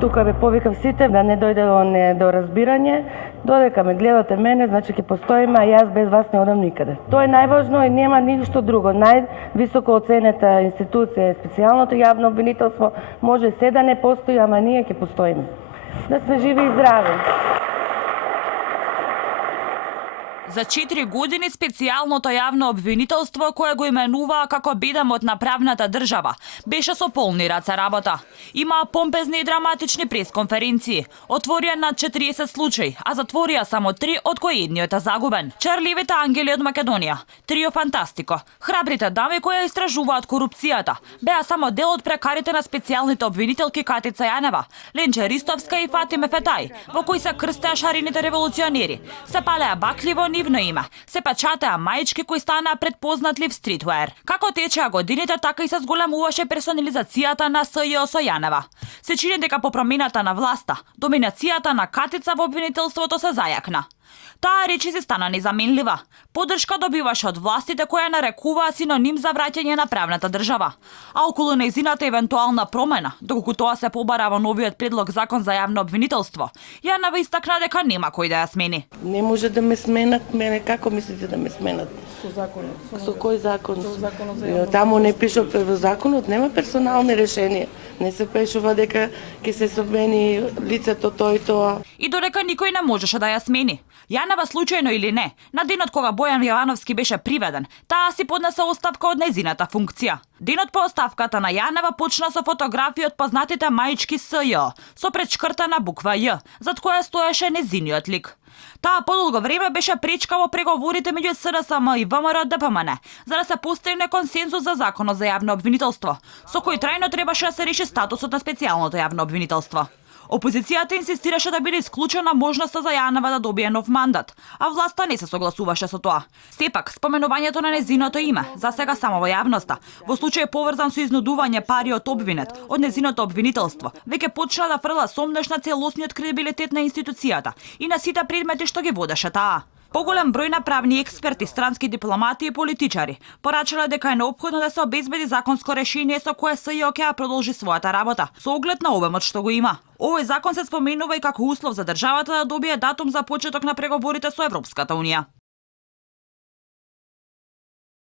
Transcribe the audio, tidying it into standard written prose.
Тука ве повикав сите да не дојде до недоразбирање, додека ме гледате мене, значи ќе постоиме, а јас без вас не одам никаде. Тоа е најважно и нема ништо друго. Највисоко оценета институција е специјалното јавно обвинителство, може се да не постои, ама ние ќе постоиме. Да сме живи и здрави. За 4 години специјалното јавно обвинителство, кое го именуваа како бедамот на правната држава, беше со полни раце работа. Имаа помпезни и драматични пресконференции. Отворија над 40 случаи, а затворија само 3, од кои едниот е загубен. Чарливите ангели од Македонија, Трио Фантастико, храбрите дами кои истражуваат корупцијата, беа само дел од прекарите на специјалните обвинителки Катица Јанева, Ленче Ристовска и Фатиме Фетај, во кои се крстеа шарените револуционери, се палеа бакли во нивно име, се печатеа маички кои станаа предпознатли в стритвер. Како течеа годините, така и се зголемуваше персонализацијата на СЈО со Јанева. Се чини дека по промената на власта, доминацијата на Катица во обвинителството се зајакна. Таа речи се стана незаменлива. Поддршка добиваше од властите која нарекуваа синоним за враќање на правната држава. А околу нејзината евентуална промена, доколку тоа се побара во новиот предлог закон за јавно обвинителство, Јанева истакна дека нема кој да ја смени. Не може да ме сменат мене, како мислите да ме сменат? Со законот. Со кој закон? Со законот за јавно. Таму не пише во законот, нема персонални решенија. Не се пишува дека ќе се смени лицето тој и тоа. И додека никој не можеше да ја смени. Јанева случајно или не, на денот кога Бојан Јовановски беше приведен, таа си поднесе оставка од нејзината функција. Денот по оставката на Јанева почна со фотографии од познатите маички СЈ, со пречкртана буква Ј, зад која стоеше нејзиниот лик. Таа подолго време беше пречка во преговорите меѓу СРСМ и ВМРО ДПМН, за да се постигне консензус за законот за јавно обвинителство, со кој трајно требаше да се реши статусот на специјалното јавно обвинителство. Опозицијата инсистираше да биде исклучена можноста за Јанева да добие нов мандат, а власта не се согласуваше со тоа. Сепак, споменувањето на нејзиното име, за сега само во јавноста, во случај поврзан со изнудување пари од обвинет, од нејзиното обвинителство, веќе почна да фрла сомнеш на целосниот кредибилитет на институцијата и на сите предмети што ги водеше таа. Поголем број на правни експерти, странски дипломати и политичари порачале дека е неопходно да се обезбеди законско решение со кое СЈО ќе ја продолжи својата работа, со оглед на обемот што го има. Овој закон се споменува и како услов за државата да добие датум за почеток на преговорите со Европската унија.